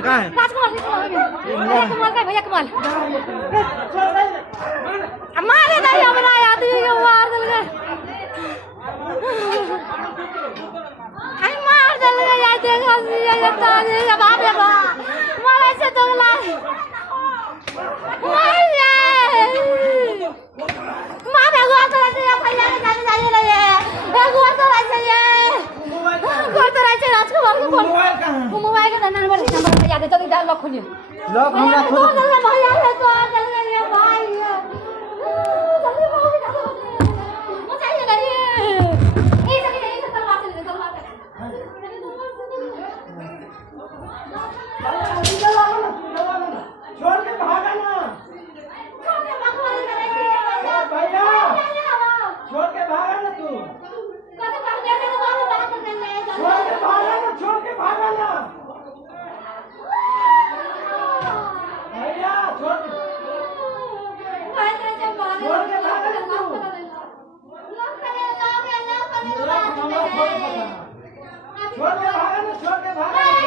कहाँ है? कमाल का भैया कमाल मारे नहीं हमारा आदमी को मार दल गए आई मार दल गए यार देखो ये ताजे बाप रे बाप मारे से तो ला मां भगवा तो ऐसे भैया के जाने जाने लगे भगवा तो ऐसे ये को तो ऐसे रात को मोबाइल कहां मोबाइल का नंबर याद है तो लॉक खोलिए लॉक हमरा खोल भैया है तो आ चल गए भाई जल्दी वो चाहिए करिए ए चलिए तलवार छोड़ के भागा ना भैया छोड़ के भागा ना तू छोड़ के भागा ना भैया छोड़ के भागा ना तू छोड़ के भागा ना